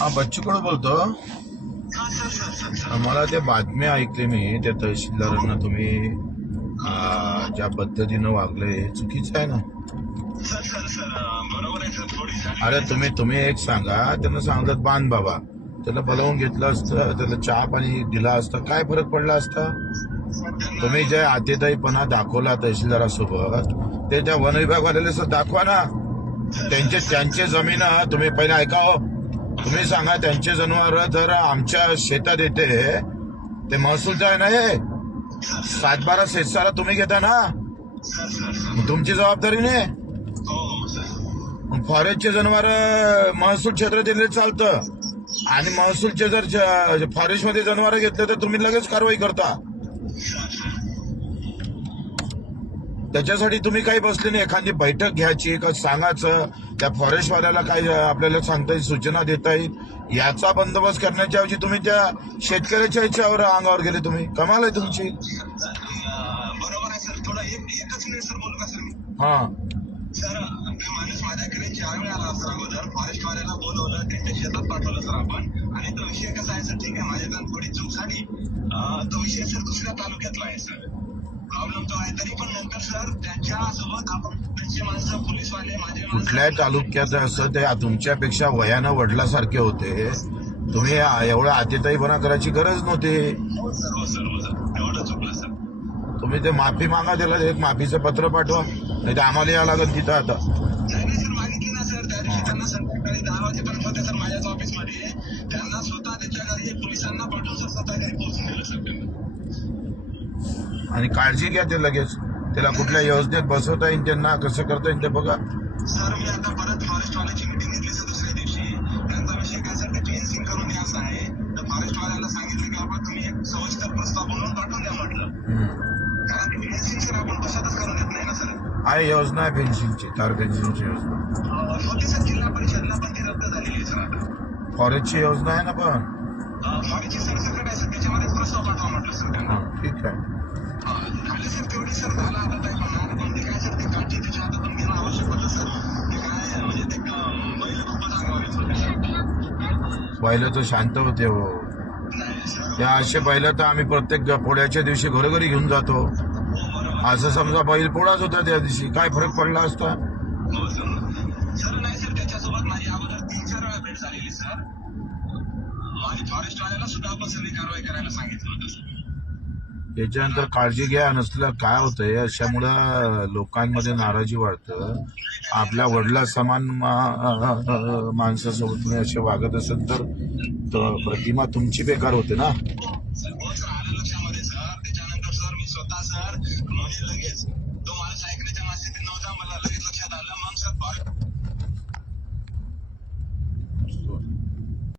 हा बच्चूकडे बोलतो? मला ते बातमी ऐकली मी त्या तहसीलदारांना तुम्ही आ, ज्या पद्धतीनं वागले चुकीचं आहे ना? अरे तुम्ही तुम्ही एक सांगा त्यांना सांगत बांध बाबा. त्याला बोलावून घेतलं असतं त्याला चहा पाणी दिला असतं. काय फरक पडला असता? तुम्ही जे आतेताईपणा दाखवला तहसीलदारासोबत ते त्या वन विभागवाल्याला दाखवा ना. त्यांचे त्यांचे जमीन तुम्ही पहिले ऐका हो. तुम्ही सांगा त्यांचे जनावर जर आमच्या शेतात येते ते महसूलचं आहे ना हे? सातबारा शेतसारा तुम्ही घेता ना? तुमची जबाबदारी नाही? हो हो फॉरेस्टचे जनावर महसूल क्षेत्रात दिले चालतं. आणि महसूलचे जर फॉरेस्टमध्ये जनावर घेतले तर तुम्ही लगेच कारवाई करता. त्याच्यासाठी तुम्ही काही बसले नाही. एखादी बैठक घ्यायची का सांगायचं? त्या फॉरेस्टवाल्याला काय आपल्याला सांगता येईल सूचना देता येईल. याचा बंदोबस्त करण्याच्या ऐवजी तुम्ही त्या शेतकऱ्याच्या याच्यावर अंगावर गेले तुम्ही. कमाल आहे तुमची. अं, बरोबर आहे सर. थोडा एक एकच मिनिट सर बोलू का सर मी? हा. सर माणूस माझ्याकडे चार वेळा आला अगोदर फॉरेस्ट त्यांच्या शेतात पाठवलं सर आपण. आणि तो विषय कसा आहे सर? ठीक आहे माझ्याकडून थोडी चूक झाली अं, तो विषय सर दुसऱ्या तालुक्यातला आहे सर. प्रॉब्लेम तो आहे तरी पण नंतर सर त्याच्यासोबत आपण त्यांचे माणसं पोलीसवाले माझे माणसं कुठल्याही तालुक्यात असं ते तुमच्यापेक्षा वयानं वडिलासारखे होते? तुम्ही एवढा आतेताईपणा करायची गरज नव्हती. हो सर हो सर हो सर. एवढं चुकलं सर. तुम्ही ते माफी मागा त्याला एक माफीचं पत्र पाठवा. नाही तर आम्हाला यावं लागेल तिथं आता. नाही सर मागितली ना सर. त्या दिवशी त्यांना संध्याकाळी आणि काळजी घ्या ते लगेच. त्याला कुठल्या योजनेत बसवता येईल त्यांना कसं करता येईल ते बघा. सर मी आता परत फॉरेस्ट वाल्याची मिटिंग घेतली सर दुसऱ्या दिवशी. त्यांचा विषय काय सर ते क्लिन्सिंग करून यायचं आहे. तर फॉरेस्ट वाल्याला सांगितलं की बाबा तुम्ही एक सविस्तर प्रस्ताव बनवून पाठवून द्या म्हटलं. कारण की क्लिन्सिंग सर आपण बसतच करून देत नाही ना सर. आहे योजना आहे फेन्सिंगची तार फेन्सिंगची योजना. होती सर जिल्हा परिषदला पण ती रद्द झालेली आहे सर आता. फॉरेस्टची योजना आहे ना पण. फॉरेस्टची सरसकट आहे सर त्याच्यामध्येच प्रस्ताव पाठवा म्हटलं सर त्यांना. ठीक आहे. बैल खूपच अंगावर येत होते सर. पहिलं तर शांत होते हो. त्या असे पहिलं तर आम्ही प्रत्येक पोळ्याच्या दिवशी घरोघरी घेऊन जातो. हो असं समजा बैल पोळाच होता त्या दिवशी. काय फरक पडला असता? हो फॉरेस्ट वाल्याला सुद्धा आपण सगळी कारवाई करायला सांगितलं होतं त्याच्यानंतर काळजी घ्या नसलं काय होतंय अशामुळं लोकांमध्ये नाराजी वाढतं. आपल्या वडिला समान मा माणसासोबत तुम्ही असे वागत असेल तर प्रतिमा तुमची बेकार होते ना?